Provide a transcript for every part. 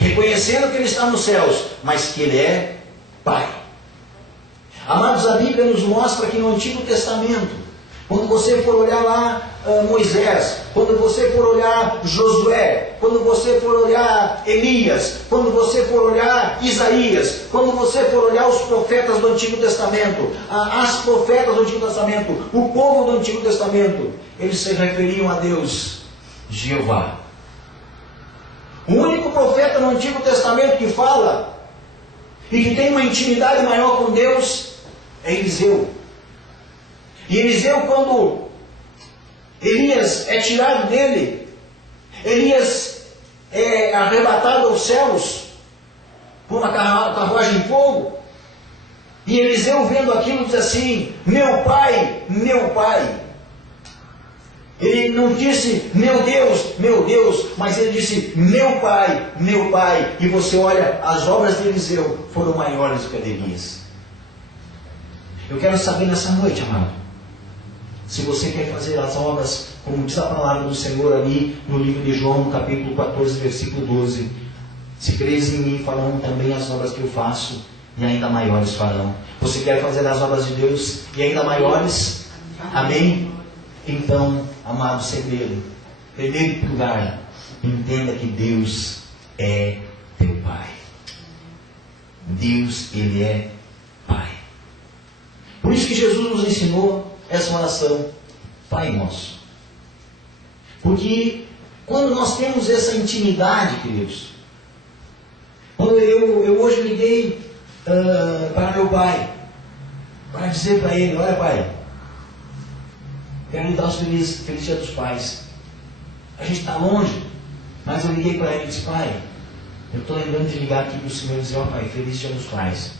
reconhecendo que Ele está nos céus, mas que Ele é Pai. Amados, a Bíblia nos mostra que no Antigo Testamento, quando você for olhar lá Moisés, quando você for olhar Josué, quando você for olhar Elias, quando você for olhar Isaías, quando você for olhar os profetas do Antigo Testamento, as profetas do Antigo Testamento, o povo do Antigo Testamento, eles se referiam a Deus, Jeová. O único profeta no Antigo Testamento que fala e que tem uma intimidade maior com Deus é Eliseu. E Eliseu, quando Elias é tirado dele, Elias é arrebatado aos céus por uma carruagem de fogo, e Eliseu, vendo aquilo, diz assim: meu pai, meu pai. Ele não disse meu Deus, mas ele disse meu pai, meu pai. E você olha, as obras de Eliseu foram maiores do que a de Elias. Eu quero saber nessa noite, amado, se você quer fazer as obras, como diz a palavra do Senhor ali no livro de João, no capítulo 14, versículo 12. Se crees em mim, farão também as obras que eu faço, e ainda maiores farão. Você quer fazer as obras de Deus e ainda maiores? Amém? Então, amado, segredo. Primeiro lugar, entenda que Deus é teu Pai. Deus, Ele é Pai. Por isso que Jesus nos ensinou essa oração, Pai Nosso. Porque quando nós temos essa intimidade, queridos, quando eu hoje liguei para meu pai, para dizer para ele: olha, pai, quero lhe dar os feliz dia dos pais. A gente está longe, mas eu liguei para ele e disse: pai, eu estou lembrando de ligar aqui para o Senhor e dizer: ó pai, feliz dia dos pais.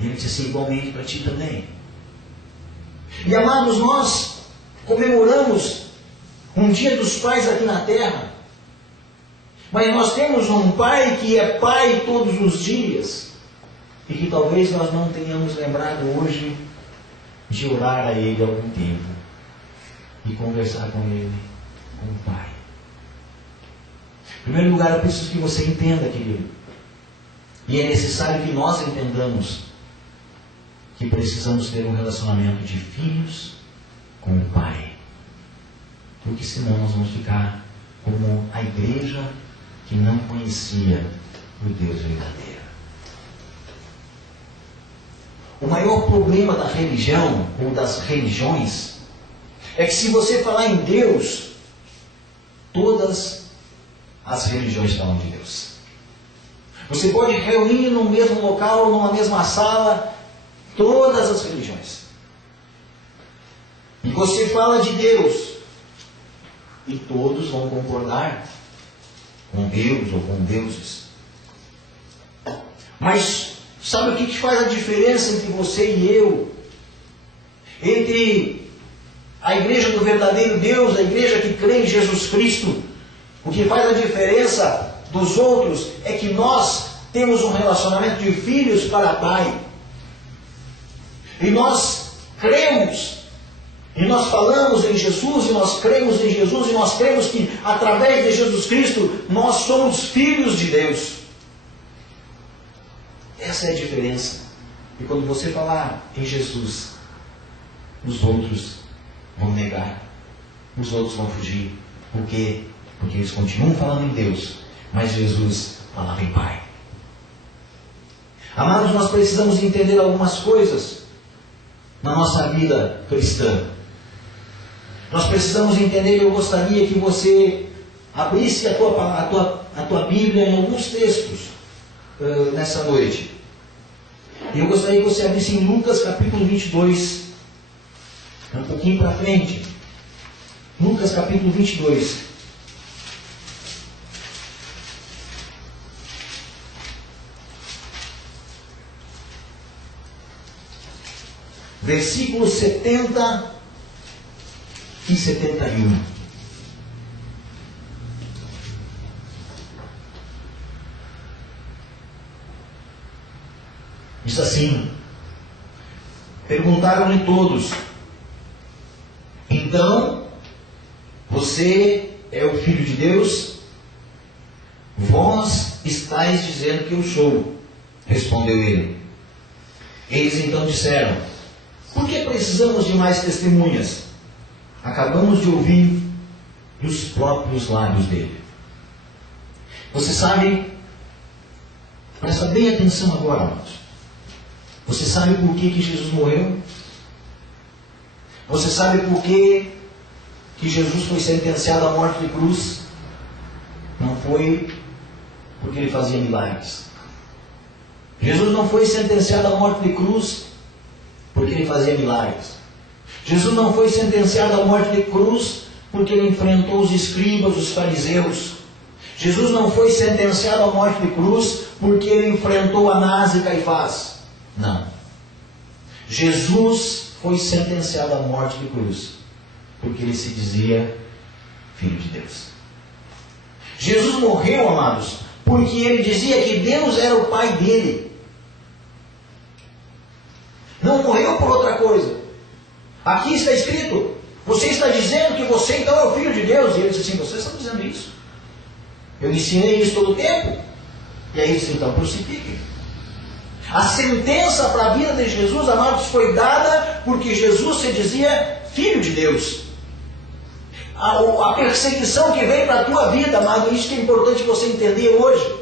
E ele disse assim: igualmente para ti também. E amados, nós comemoramos um dia dos pais aqui na terra, mas nós temos um pai que é pai todos os dias, e que talvez nós não tenhamos lembrado hoje de orar a ele algum tempo e conversar com ele, com o pai. Em primeiro lugar, eu preciso que você entenda, querido, e é necessário que nós entendamos que precisamos ter um relacionamento de filhos com o Pai. Porque senão nós vamos ficar como a igreja que não conhecia o Deus verdadeiro. O maior problema da religião, ou das religiões, é que se você falar em Deus, todas as religiões falam de Deus. Você pode reunir no mesmo local, numa mesma sala, todas as religiões. E você fala de Deus, e todos vão concordar com Deus ou com deuses. Mas sabe o que faz a diferença entre você e eu? Entre a igreja do verdadeiro Deus, a igreja que crê em Jesus Cristo? O que faz a diferença dos outros é que nós temos um relacionamento de filhos para pai. E nós cremos, e nós falamos em Jesus, e nós cremos em Jesus, e nós cremos que através de Jesus Cristo nós somos filhos de Deus. Essa é a diferença. E quando você falar em Jesus, os outros vão negar, os outros vão fugir. Por quê? Porque eles continuam falando em Deus, mas Jesus falava em Pai. Amados, nós precisamos entender algumas coisas na nossa vida cristã. Nós precisamos entender, e eu gostaria que você abrisse a tua Bíblia em alguns textos nessa noite. E eu gostaria que você abrisse em Lucas capítulo 22, um pouquinho para frente. Lucas capítulo 22. Versículos 70 e 71. Diz assim: perguntaram-lhe todos: então, você é o Filho de Deus? Vós estais dizendo que eu sou? Respondeu ele. Eles então disseram: por que precisamos de mais testemunhas? Acabamos de ouvir dos próprios lábios dele. Você sabe, presta bem atenção agora, amados. Você sabe por que Jesus morreu? Você sabe por que Jesus foi sentenciado à morte de cruz? Não foi porque ele fazia milagres. Jesus não foi sentenciado à morte de cruz porque ele fazia milagres. Jesus não foi sentenciado à morte de cruz porque ele enfrentou os escribas, os fariseus. Jesus não foi sentenciado à morte de cruz porque ele enfrentou Anás e Caifás. Não. Jesus foi sentenciado à morte de cruz porque ele se dizia Filho de Deus. Jesus morreu, amados, porque ele dizia que Deus era o Pai dele. Não morreu por outra coisa. Aqui está escrito: você está dizendo que você então é o Filho de Deus. E ele disse assim: vocês estão dizendo isso. Eu ensinei isso todo o tempo. E aí ele disse: então crucifiquem. A sentença para a vida de Jesus, amados, foi dada porque Jesus se dizia Filho de Deus. A perseguição que vem para a tua vida, amado, isso que é importante você entender hoje.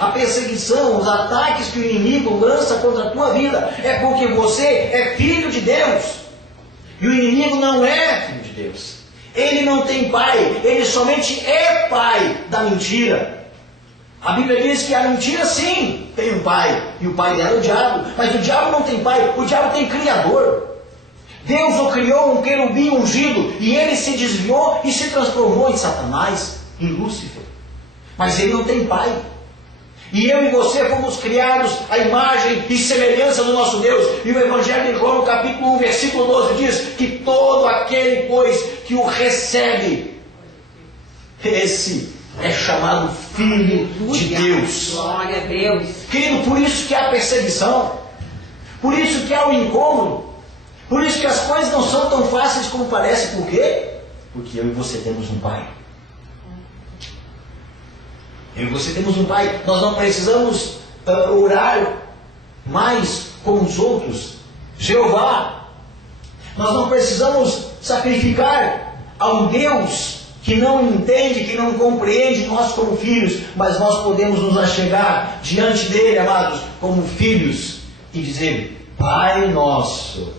A perseguição, os ataques que o inimigo lança contra a tua vida é porque você é filho de Deus. E o inimigo não é filho de Deus. Ele não tem pai, ele somente é pai da mentira. A Bíblia diz que a mentira sim tem um pai, e o pai dela é o diabo. Mas o diabo não tem pai, o diabo tem criador. Deus o criou um querubim ungido, e ele se desviou e se transformou em Satanás, em Lúcifer. Mas ele não tem pai. E eu e você fomos criados à imagem e semelhança do nosso Deus. E o Evangelho de João, no capítulo 1, versículo 12, diz que todo aquele, pois, que o recebe, esse é chamado Filho de Deus. Glória a Deus. Querido, por isso que há perseguição, por isso que há o incômodo, por isso que as coisas não são tão fáceis como parece. Por quê? Porque eu e você temos um Pai. Eu e você temos um Pai. Nós não precisamos orar mais como os outros. Jeová. Nós não precisamos sacrificar a um Deus que não entende, que não compreende nós como filhos. Mas nós podemos nos achegar diante dele, amados, como filhos, e dizer: Pai nosso,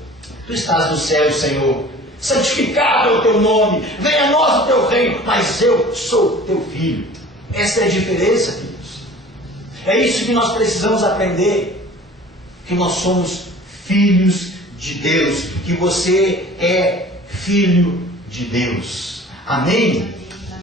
Tu estás no céu, Senhor. Santificado é o Teu nome. Venha a nós o Teu reino. Mas eu sou Teu filho. Essa é a diferença, filhos. É isso que nós precisamos aprender. Que nós somos filhos de Deus. Que você é filho de Deus. Amém?